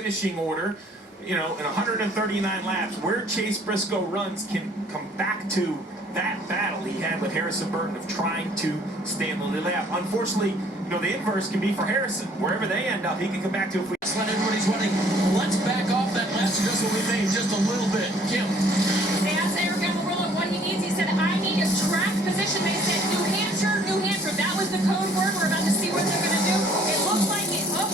finishing order, you know, in 139 laps, where Chase Briscoe runs can come back to that battle he had with Harrison Burton of trying to stay in the lead lap. Unfortunately, you know, the inverse can be for Harrison. Wherever they end up, he can come back to. If we let everybody's running, let's back off that last adjustment we made just a little bit. Kim. They asked Eric Almirola what he needs. He said, I need a track position. They said New Hampshire, New Hampshire. That was the code word. We're about to see what they're going to do. It looks like it. Oh,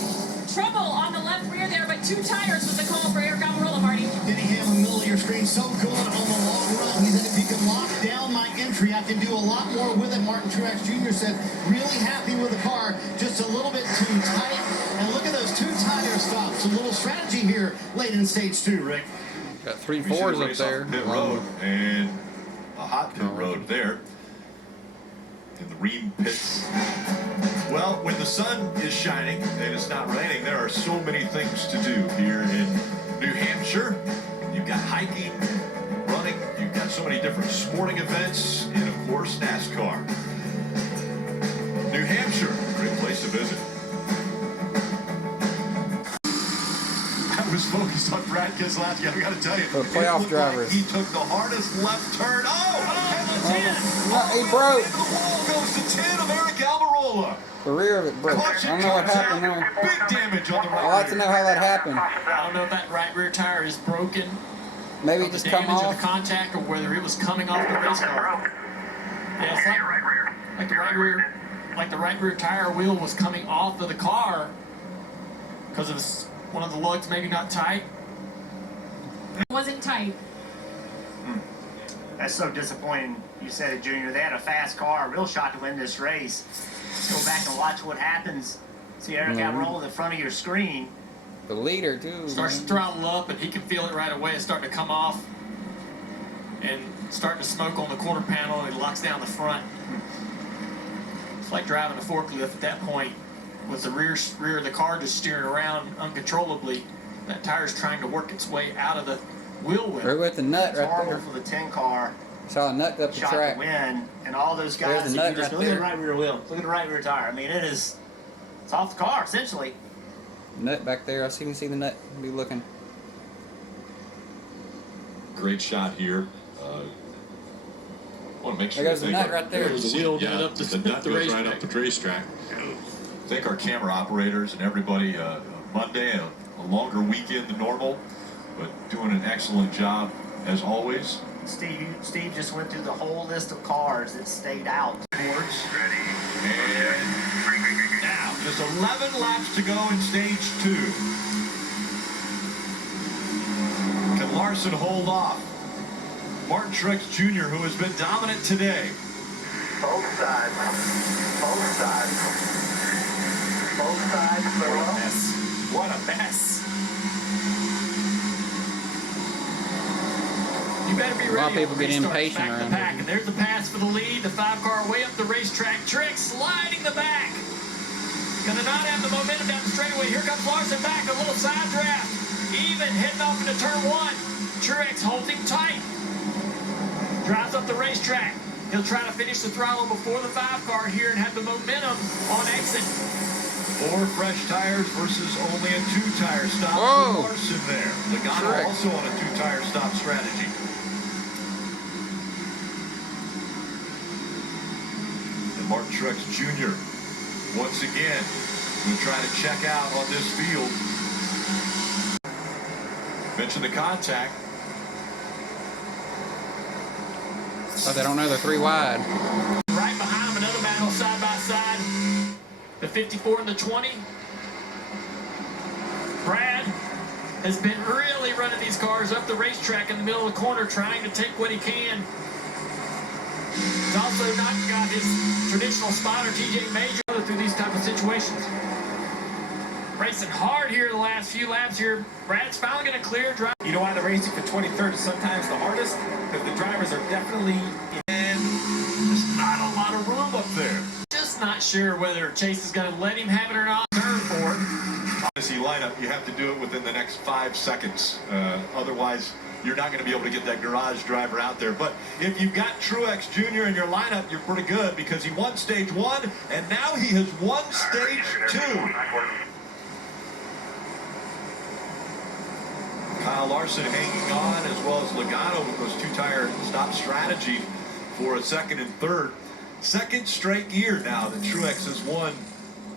trouble on the left rear there, but 2 tires was the call for Eric Almirola, Marty. Denny Ham in the middle of your screen, so good on the long run. He said, if you can lock down my entry, I can do a lot more with it. Martin Truex Jr. said, really happy with the car, just a little bit too tight. And look at those 2 tire stops. A little strategy here late in stage 2, Rick. Got 3 4s up there. Pit road and a hot pit road there in the Ream pit. Well, when the sun is shining and it's not raining, there are so many things to do here in New Hampshire. You've got hiking, running, you've got so many different sporting events, and of course NASCAR. New Hampshire, great place to visit. I was focused on Brad Keselowski. I got to tell you, for playoff drivers. Like he took the hardest left turn. He broke. The wall goes to 10 of Eric Almirola. The rear of it broke. I don't know what happened there. Big damage on the right. I'd like to know how that happened. I don't know if that right rear tire is broken. Maybe it just come off. Of the contact, or whether it was coming off the race car. Yeah, it's like the right rear tire wheel was coming off of the car because of one of the lugs maybe not tight. It wasn't tight. That's so disappointing. You said it, Junior. They had a fast car, a real shot to win this race. Go back and watch what happens. See Eric Almirola in front of your screen. The leader, too. Starts to throttle up, and he can feel it right away. It's starting to come off and starting to smoke on the quarter panel, and he locks down the front. It's like driving a forklift at that point with the rear of the car just steering around uncontrollably. That tire's trying to work its way out of the wheel well. Right with the nut it's right horrible there. for the 10 car. Saw a nut up the Shot track. to win, and all those guys. There's the nut just right look at there. the right rear wheel. Look at the right rear tire. I mean, it's off the car essentially. Nut back there. I can see the nut. Be looking. Great shot here. Want to make sure. There goes the nut right there. The wheel yeah, up the nut goes right up the racetrack. Thank our camera operators and everybody. Monday, a longer weekend than normal, but doing an excellent job as always. Steve just went through the whole list of cars that stayed out. Ready. And now, just 11 laps to go in stage 2. Can Larson hold off Martin Truex Jr., who has been dominant today? Both sides. Both sides. Both sides. What a mess. What a mess. You better be ready. A lot of people get impatient around the pack. And there's the pass for the lead. The 5 car way up the racetrack. Truex sliding the back. Gonna not have the momentum down the straightaway. Here comes Larson back. A little side draft. Even heading off into turn 1. Truex holding tight. Drives up the racetrack. He'll try to finish the throttle before the 5 car here and have the momentum on exit. 4 fresh tires versus only a 2-tire stop Whoa. for Larson there. Logano also on a 2-tire stop strategy. And Martin Truex Jr. once again will try to check out on this field. Mention the contact. Oh, they don't know they're 3 wide. Right behind him, another battle side by side. The 54 and the 20. Brad has been really running these cars up the racetrack in the middle of the corner, trying to take what he can. He's also not got his traditional spotter, TJ Major, through these type of situations. Racing hard here the last few laps here. Brad's finally going to clear. You know why the racing for 23rd is sometimes the hardest? Because the drivers are definitely And there's not a lot of room up there. Just not sure whether Chase is going to let him have it or not. Turn for it. Fantasy lineup, you have to do it within the next 5 seconds. Otherwise, you're not going to be able to get that garage driver out there. But if you've got Truex Jr. in your lineup, you're pretty good because he won stage 1 and now he has won stage 2. Kyle Larson hanging on, as well as Logano with those two-tire stop strategy for a second and third. Second straight year now that Truex has won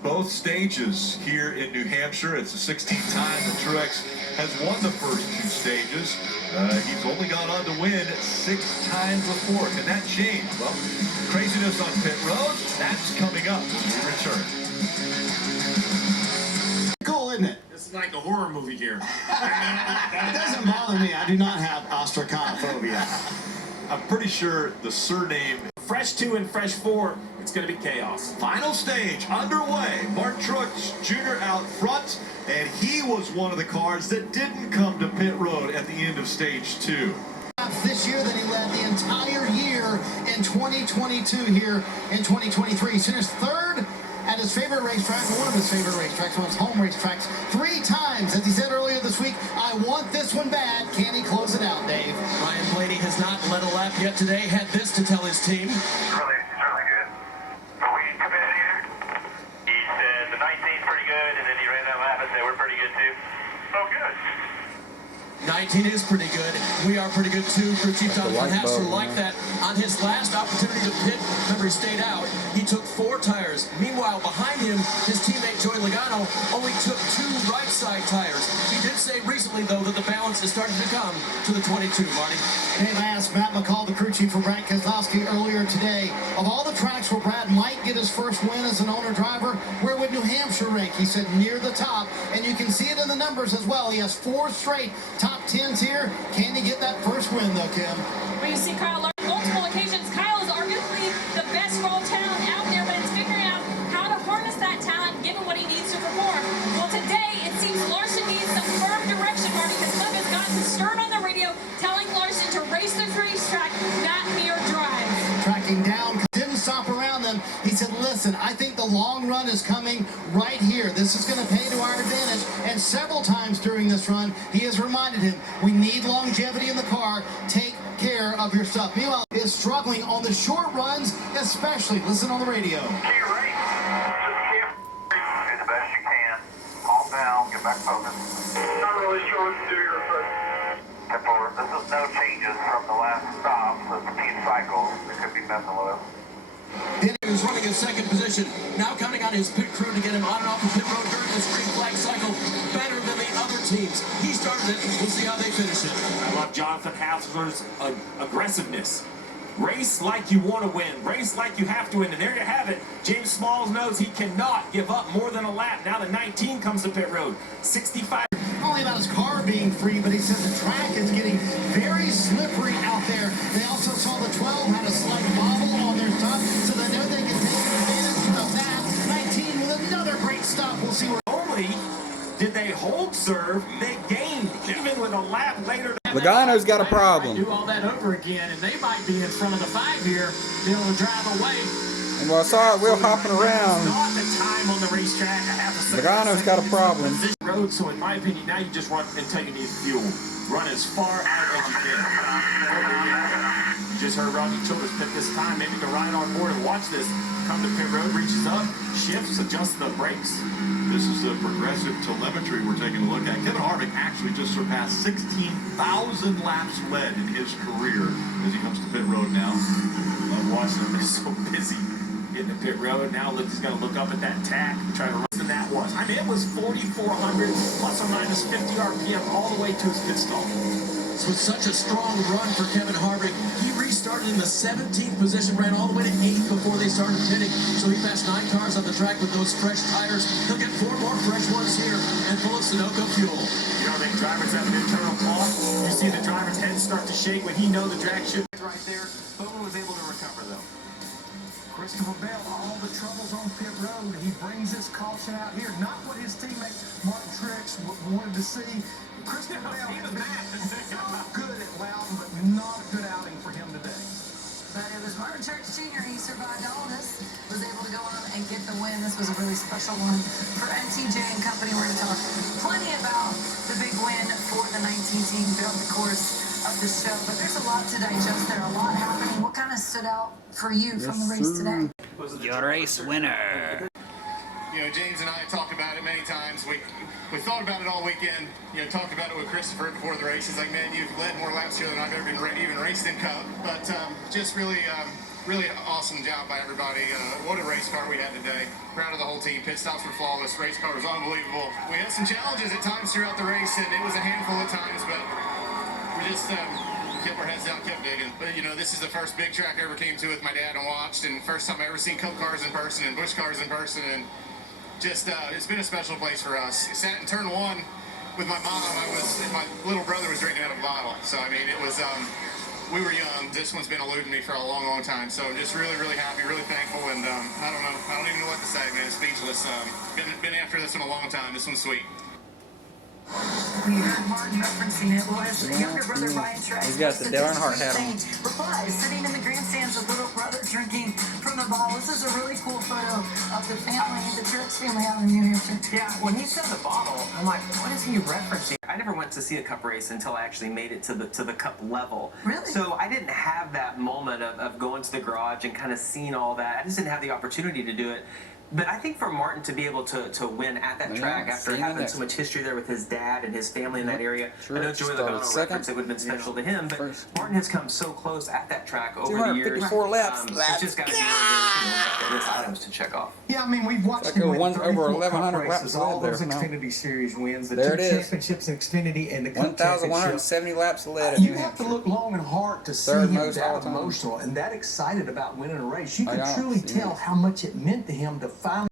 both stages here in New Hampshire. It's the 16th time that Truex has won the first two stages. He's only gone on to win 6 times before. Can that change? Well, craziness on pit road, that's coming up when we return. Cool, isn't it? This is like a horror movie here. It doesn't bother me. I do not have ostraconophobia. I'm pretty sure the surname. Fresh 2 and Fresh 4, it's going to be chaos. Final stage underway. Martin Truex Jr. out front, and he was one of the cars that didn't come to pit road at the end of stage 2. This year than he led the entire year in 2022 here in 2023. He finished third at his favorite racetrack, one of his favorite racetracks, one of his home racetracks, 3 times. As he said earlier this week, I want this one bad. Can he close it out, Dave? Ryan Blaney has not led a lap yet today. Had this to tell his team. Really good. Are we competitive? He said the 19's pretty good, and then he ran that lap and said we're pretty good too. Oh, good. 19 is pretty good. We are pretty good too. Crew Chief Jonathan Hampshire liked that. On his last opportunity to pit, remember he stayed out, he took 4 tires. Meanwhile, behind him, his teammate Joey Logano only took 2 right side tires. He did say recently, though, that the balance is starting to come to the 22, Marty. Dave, I asked Matt McCall, the crew chief for Brad Keselowski, earlier today, of all the tracks where Brad might get his first win as an owner-driver, where would New Hampshire rank? He said near the top, and you can see it in the numbers as well. He has 4 straight top 10s here. Can he get that first win, though, Kim? When you see Kyle on multiple occasions, Kyle is arguably the best raw talent out there, but it's figuring out how to harness that talent given what he needs to perform. Well, today it seems Larson needs some firm direction, Marty, because Cliff has gotten stern on the radio telling Larson to race the racetrack, not mere drive. Tracking down, didn't stop around them. He said, listen, I think the long run is coming right here. This is going to pay to our advantage. And several times during this run, he has reminded him, we need longevity in the car. Take care of your stuff. Meanwhile, he is struggling on the short runs, especially. Listen on the radio. Key race. Just keep do the best you can. Calm down. Get back focused. Not really sure what to do here, but step forward. This is no changes from the last stop, so it's 10 cycles. It could be messing with us. Who's running in second position, now counting on his pit crew to get him on and off the pit road during this green flag cycle better than the other teams. He started it. We'll see how they finish it. I love Jonathan Hausler's aggressiveness. Race like you want to win. Race like you have to win. And there you have it. James Smalls knows he cannot give up more than a lap. Now the 19 comes to pit road. 65. Not only about his car being free, but he says the track is getting very slippery out there. They also saw the 12 had a slight bobble on their top, so they know they can take advantage of that. 19 with another great stop. We'll see where. Only did they hold serve, they gained even with a lap later. Logano's got a problem. Do all that over again, and they might be in front of the 5 here, be able to drive away. And well, I saw it wheel hopping around. Not the time on the racetrack. I have to say. Logano's got a problem. Road, so in my opinion, now you just run until you need fuel. Run as far out as you can. You just heard Rodney Childers pick this time, maybe to ride on board and watch this. Come to pit road, reaches up, shifts, adjusts the brakes. This is the progressive telemetry we're taking a look at. Kevin Harvick actually just surpassed 16,000 laps led in his career as he comes to pit road now. Love watching him. They're so busy getting to pit road. Now he's going to look up at that tack and try to run. And that was. I mean, it was 4,400 plus or minus 50 RPM all the way to his pit stop. This was such a strong run for Kevin Harvick. He restarted in the 17th position, ran all the way to 8th before they started pitting. So he passed 9 cars on the track with those fresh tires. He'll get 4 more fresh ones here and full of Sunoco fuel. You know, the drivers have an internal clock. You see the driver's head start to shake when he knows the drag should be right there. Bowman was able to recover, though. Christopher Bell, all the troubles on pit road. He brings his caution out here. Not what his teammate Martin Truex wanted to see. Christopher Bell has been so good at Loudon, but not a good outing for him today. But it was Martin Truex Jr. He survived all of this, was able to go on and get the win. This was a really special one for MTJ and company. We're going to talk plenty about the big win for the 19 team throughout the course of the show. But there's a lot to digest there, a lot happening. What kind of stood out for you from the race today? Your race winner. You know, James and I talked about it many times. We thought about it all weekend. You know, talked about it with Christopher before the race. He's like, man, you've led more laps here than I've ever been even raced in Cup. But just really awesome job by everybody. What a race car we had today. Proud of the whole team. Pit stops were flawless. Race car was unbelievable. We had some challenges at times throughout the race, and it was a handful at times, but we just kept our heads down, kept digging. But, you know, this is the first big track I ever came to with my dad and watched, and first time I ever seen Cup cars in person and Busch cars in person, and just, it's been a special place for us. I sat in turn one with my mom. My little brother was drinking out of a bottle. So, I mean, it was, we were young. This one's been eluding me for a long, long time. So just really, really happy, really thankful, and I don't even know what to say, man. Speechless. Been after this one a long time. This one's sweet. We heard Martin referencing it. Well, his younger brother Ryan Truex. He's got the Dale Earnhardt hat on. Replies, sitting in the grandstands with little brother drinking from the bottle. This is a really cool photo of the family, the Truex family out in New Hampshire. Yeah, when he said the bottle, I'm like, what is he referencing? I never went to see a Cup race until I actually made it to the Cup level. Really? So I didn't have that moment of going to the garage and kind of seeing all that. I just didn't have the opportunity to do it. But I think for Martin to be able to win at that track after having so much history there with his dad and his family in that area, I know Joey Logano referenced it would have been special to him, but Martin has come so close at that track over the years. 254 laps. It's just got to be one of those items to check off. Yeah, I mean, we've watched Like him win over 34 1,100 Cup races, laps all led those there. Xfinity Series wins, the There two it is. championships in Xfinity and the Cup championship. 1,170 laps led at You New have to Hampshire. look long and hard to see Third him most all that time. emotional and that excited about winning a race. You I can know, truly he tell is. how much it meant to him to finally